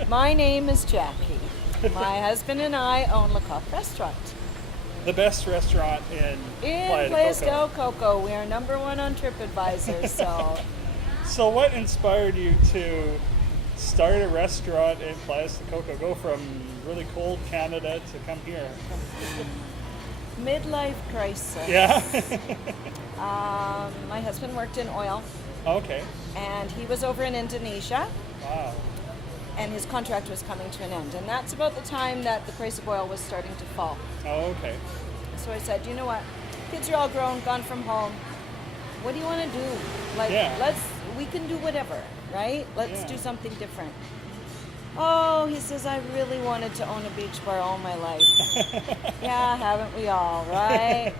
My name is Jackie. My husband and I own Le Coq Restaurant The best restaurant in in Playa Playas del del Coco. Coco. We are number one on TripAdvisor, so So what inspired you to start a restaurant in Playas del Coco? Go from really cold Canada to come here. midlife crisis. Yeah. My husband worked in oil, Okay. and he was over in Indonesia, Wow. and his contract was coming to an end. And that's about the time that the price of oil was starting to fall. Oh, okay. So I said, you know what? Kids are all grown, gone from home. What do you want to do? Like, Yeah. we can do whatever, right? Let's Yeah. do something different. Oh, he says, I really wanted to own a beach bar all my life. Yeah, haven't we all, right?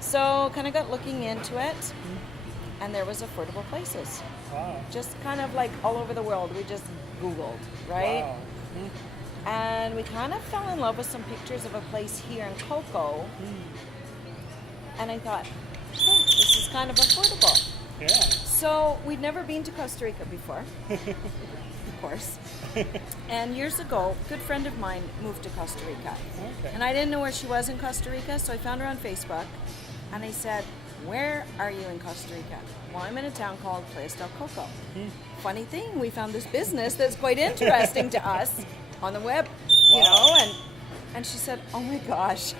So kind of got looking into it, and there was affordable places. Wow. Just kind of like all over the world. We just Googled, right? Wow. And we kind of fell in love with some pictures of a place here in Coco. And I thought, hey, this is kind of affordable. Yeah. So we'd never been to Costa Rica before, of course. And years ago, a good friend of mine moved to Costa Rica. Okay. And I didn't know where she was in Costa Rica, so I found her on Facebook. And I said, where are you in Costa Rica? Well, I'm in a town called Playas del Coco. Funny thing, we found this business that's quite interesting to us on the web, you Wow. know, and she said, oh my gosh,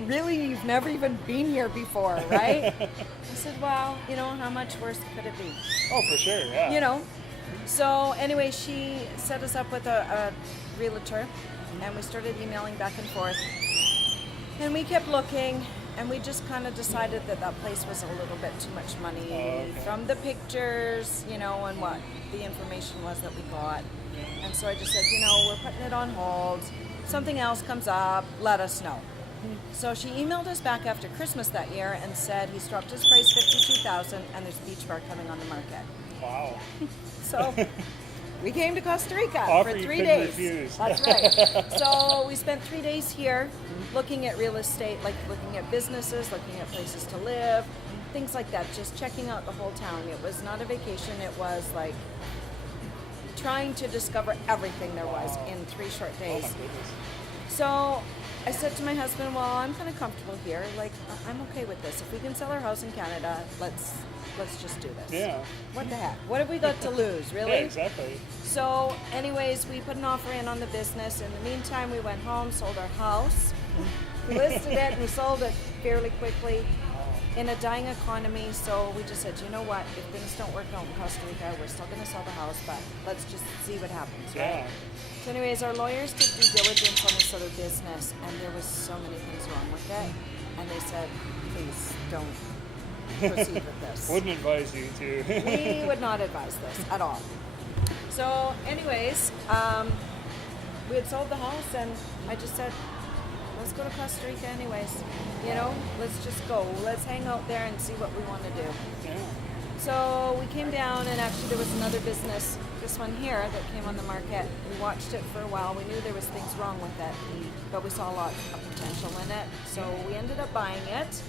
really, you've never even been here before, right? I said, well, you know, how much worse could it be? Oh, for sure. Yeah. You know. So anyway, she set us up with a realtor, and we started emailing back and forth. And we kept looking, and we just kind of decided that that place was a little bit too much money okay. from the pictures, you know, and what the information was that we got. And so I just said, you know, we're putting it on hold. Something else comes up, let us know. So she emailed us back after Christmas that year and said he's dropped his price $52,000 and there's a beach bar coming on the market. Wow. So we came to Costa Rica Offer for you 3 couldn't days. refuse. That's right. So we spent 3 days here looking at real estate, like looking at businesses, looking at places to live, things like that, just checking out the whole town. It was not a vacation, it was like trying to discover everything there was in 3 short Oh days. my goodness. So I said to my husband, well, I'm kind of comfortable here. Like, I'm okay with this. If we can sell our house in Canada, let's just do this. Yeah. What the heck? What have we got to lose, really? Yeah, exactly. So anyways, we put an offer in on the business. In the meantime, we went home, sold our house. We listed it and we sold it fairly quickly in a dying economy. So we just said, you know what? If things don't work out in Costa Rica, we're still going to sell the house, but let's just see what happens, right? Yeah. So anyways, our lawyers did due diligence on this other business, and there was so many things wrong with it. And they said, please don't proceed with this. Wouldn't advise you to. We would not advise this at all. So anyways, we had sold the house, and I just said, let's go to Costa Rica anyways. You know, let's just go. Let's hang out there and see what we want to do. Yeah. So we came down, and actually there was another business, this one here, that came on the market. We watched it for a while. We knew there was things wrong with it, but we saw a lot of potential in it. So we ended up buying it,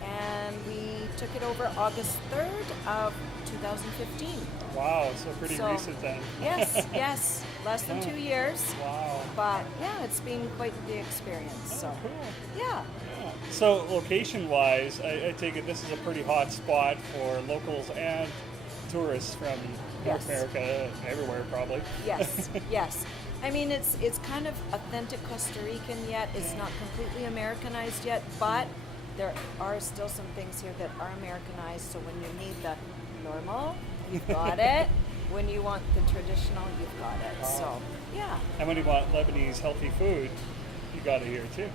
and we took it over August 3rd of 2015. Wow. So pretty So- recent then. Yes, less than 2 years. Wow. But yeah, it's been quite the experience. So Cool. yeah. Yeah. So location-wise, I take it this is a pretty hot spot for locals and tourists from North Yes. America, everywhere probably. Yes, yes. I mean, it's kind of authentic Costa Rican yet. It's not completely Americanized yet, but there are still some things here that are Americanized. So when you need the normal, you've got it. When you want the traditional, you've got it. So yeah. And when you want Lebanese healthy food, you got it here too.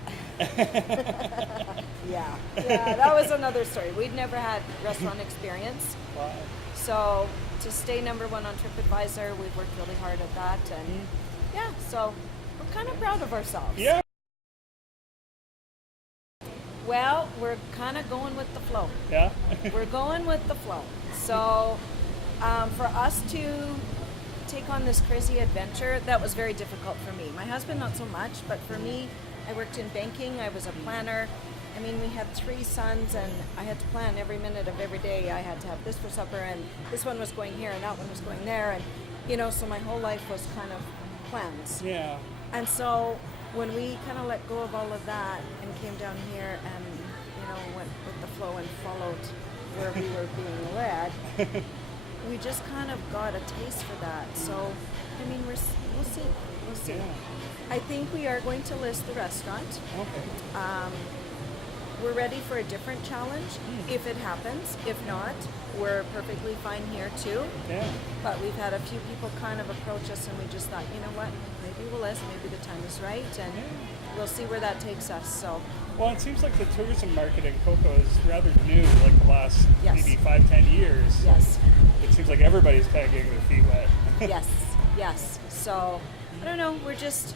Yeah, that was another story. We'd never had restaurant experience. Wow. So to stay number one on TripAdvisor, we've worked really hard at that, and yeah, so we're kind of proud of ourselves. Yeah. Well, we're kind of going with the flow. Yeah. We're going with the flow. So for us to take on this crazy adventure, that was very difficult for me. My husband, not so much, but for me, I worked in banking. I was a planner. I mean, we had 3 sons, and I had to plan every minute of every day. I had to have this for supper, and this one was going here, and that one was going there, and you know, so my whole life was kind of cleanse. Yeah. And so when we kind of let go of all of that and came down here and, you know, went with the flow and followed where we were being led, we just kind of got a taste for that. So, I mean, we'll see. We'll see. Yeah. I think we are going to list the restaurant. Okay. We're ready for a different challenge if it happens. If not, we're perfectly fine here too. Yeah. But we've had a few people kind of approach us and we just thought, you know what, maybe we'll list, maybe the time is right, and we'll see where that takes us. So, Well, it seems like the tourism market in Coco is rather new, like the last Yes. maybe 5-10 years. yes, It seems like everybody's kind of getting their feet wet. yes. So, I don't know, we're just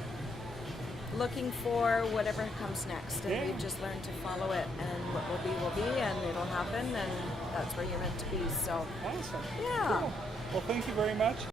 looking for whatever comes next, and Yeah. we've just learned to follow it, and what will be, and it'll happen, and that's where you're meant to be. So, Awesome. yeah. Cool. Well, thank you very much.